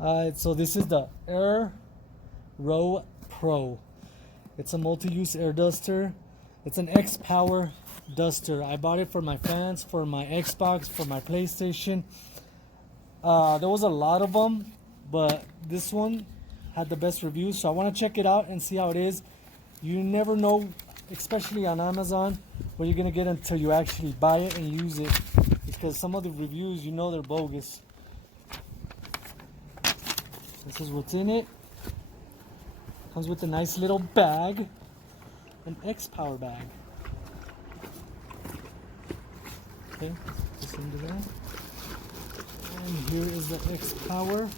So this is the Airrow Pro. It's a multi-use air duster. It's an XPOWER duster. I bought it for my fans, for my Xbox, for my PlayStation. There was a lot of them, but this one had the best reviews, so I want to check it out and see how it is. You never know, especially on Amazon, what you're gonna get until you actually buy it and use it, because some of the reviews, you know, they're bogus. This is what's in it. Comes with a nice little bag, an XPOWER bag. Okay, this into that. And here is the XPOWER.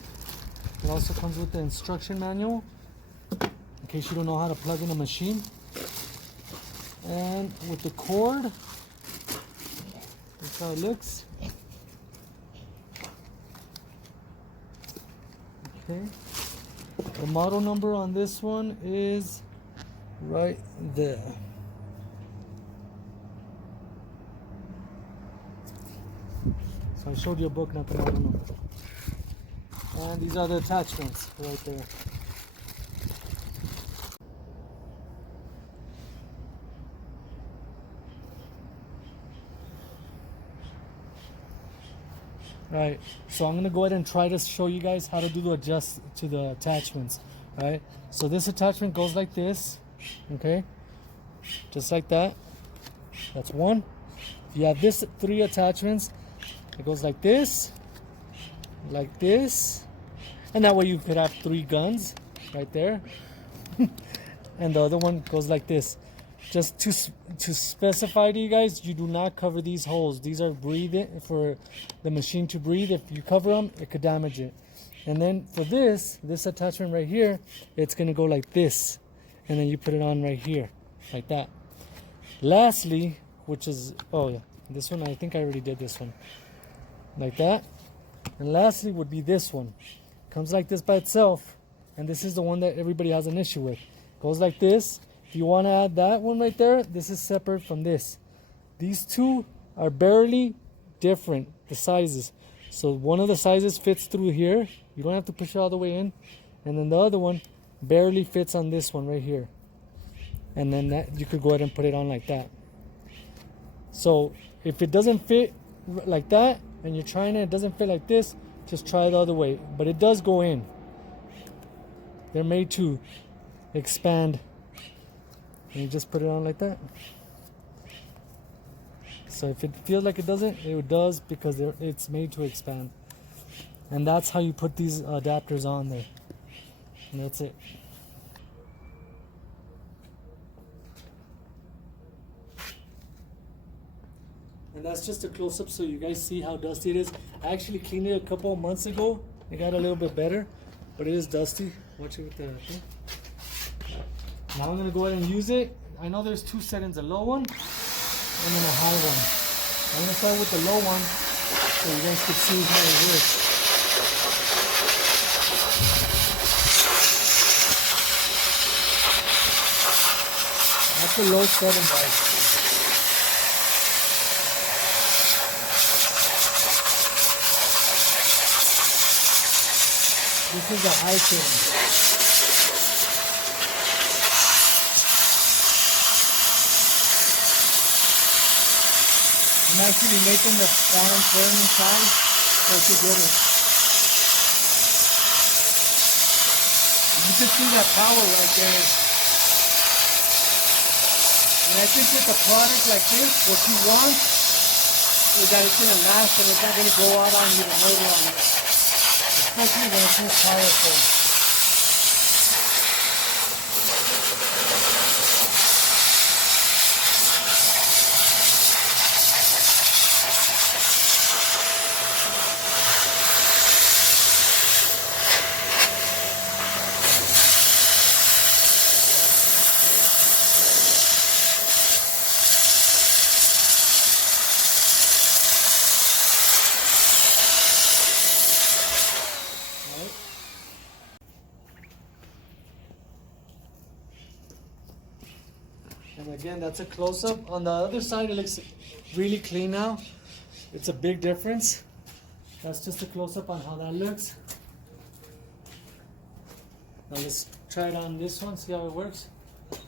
It also comes with the instruction manual, in case you don't know how to plug in a machine. And with the cord, that's how it looks. Okay. The model number on this one is right there. So I showed you a book, not the model number. And these are the attachments right there. Right, so I'm gonna go ahead and try to show you guys how to do the adjust to the attachments. Right, so this attachment goes like this, okay, just like that. That's one. You have this 3 attachments. It goes like this, and that way you could have 3 guns right there. And the other one goes like this. Just to specify to you guys, you do not cover these holes. These are breathing for the machine to breathe. If you cover them, it could damage it. And then for this attachment right here, it's gonna go like this, and then you put it on right here, like that. Lastly, which is, oh yeah, this one, I think I already did this one, like that. And lastly would be this one. Comes like this by itself, and this is the one that everybody has an issue with. Goes like this. If you want to add that one right there, this is separate from this. These two are barely different, the sizes. So one of the sizes fits through here. You don't have to push it all the way in. And then the other one barely fits on this one right here. And then that you could go ahead and put it on like that. So if it doesn't fit like that, and you're trying it doesn't fit like this, just try the other way. But it does go in. They're made to expand. And you just put it on like that. So if it feels like it doesn't, it does, because it's made to expand. And that's how you put these adapters on there. And that's it. And that's just a close-up so you guys see how dusty it is. I actually cleaned it a couple of months ago. It got a little bit better, but it is dusty. Watch it with the thing. Now I'm going to go ahead and use it. I know there's 2 settings, a low one and then a high one. I'm going to start with the low one so you guys can see how it works. That's a low setting, guys. This is a high setting. I'm actually making the fan turn inside so to get it. You can see that power right there. And I think with a product like this, what you want is that it's going to last and it's not going to go out on you the motor on it. Especially when it's too powerful. And again, that's a close-up. On the other side, it looks really clean now. It's a big difference. That's just a close-up on how that looks. Now let's try it on this one, see how it works. And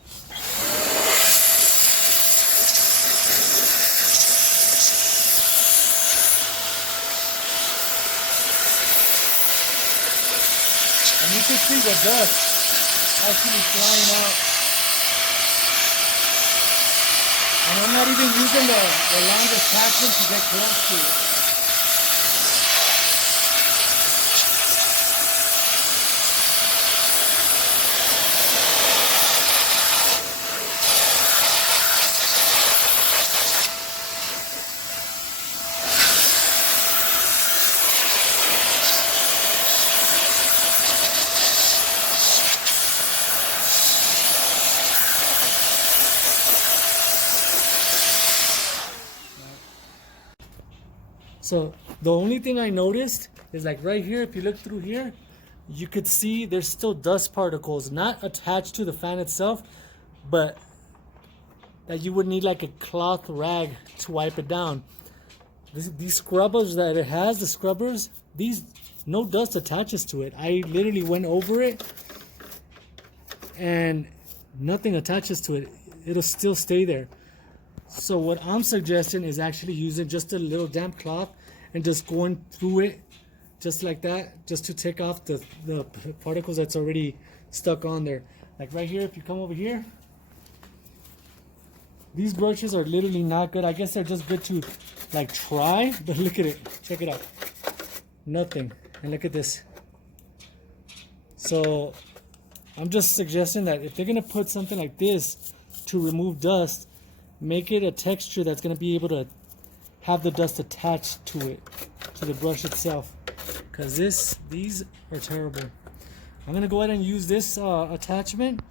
you can see the dust actually flying out. And I'm not even using the long attachment to get close to it. So the only thing I noticed is like right here, if you look through here, you could see there's still dust particles not attached to the fan itself, but that you would need like a cloth rag to wipe it down. These scrubbers that it has, the scrubbers, no dust attaches to it. I literally went over it and nothing attaches to it. It'll still stay there. So what I'm suggesting is actually using just a little damp cloth and just going through it just like that, just to take off the particles that's already stuck on there. Like right here, if you come over here, these brushes are literally not good. I guess they're just good to like try, but look at it, check it out, nothing. And look at this. So I'm just suggesting that if they're gonna put something like this to remove dust, make it a texture that's going to be able to have the dust attached to it, to the brush itself, because these are terrible. I'm going to go ahead and use this attachment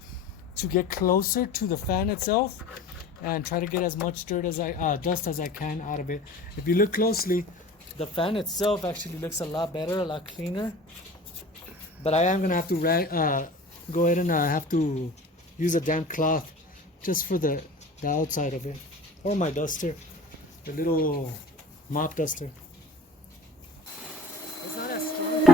to get closer to the fan itself and try to get as much dust as I can out of it. If you look closely, the fan itself actually looks a lot better, a lot cleaner, but I am going to have to go ahead and have to use a damp cloth just for the outside of it, or my duster, the little mop duster. It's not as strong.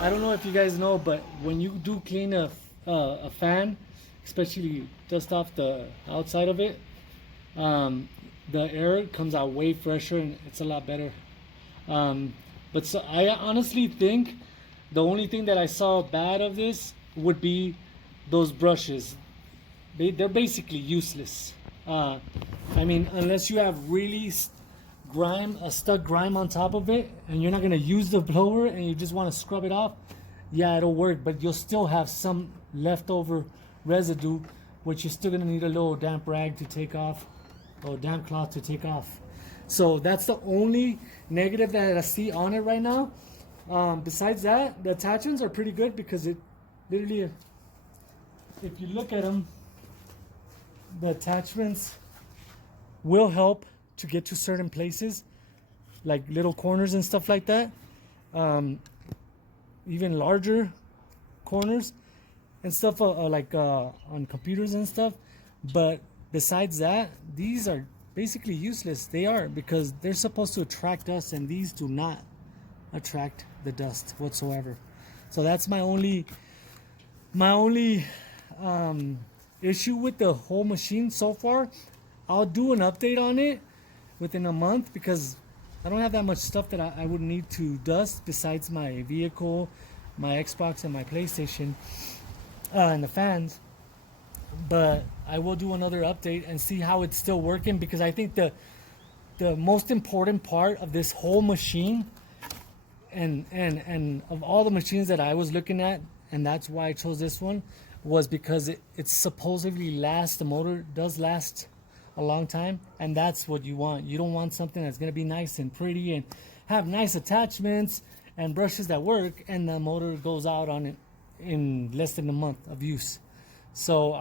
I don't know if you guys know, but when you do clean a fan, especially dust off the outside of it, the air comes out way fresher and it's a lot better. But so I honestly think the only thing that I saw bad of this would be those brushes. They're basically useless. I mean, unless you have really stuck grime on top of it and you're not going to use the blower and you just want to scrub it off, yeah, it'll work, but you'll still have some leftover residue, which you're still going to need a little damp rag to take off, or damp cloth to take off. So that's the only negative that I see on it right now. Besides that, the attachments are pretty good, because it literally, if you look at them, the attachments will help to get to certain places, like little corners and stuff like that, even larger corners and stuff, like on computers and stuff. But besides that, these are basically useless. They are, because they're supposed to attract dust, and these do not attract the dust whatsoever. So that's my only issue with the whole machine so far. I'll do an update on it within a month, because I don't have that much stuff that I would need to dust besides my vehicle, my Xbox, and my PlayStation, and the fans. But I will do another update and see how it's still working, because I think the most important part of this whole machine, and of all the machines that I was looking at, and that's why I chose this one, was because it supposedly lasts. The motor does last a long time, and that's what you want. You don't want something that's going to be nice and pretty and have nice attachments and brushes that work, and the motor goes out on it in less than a month of use. So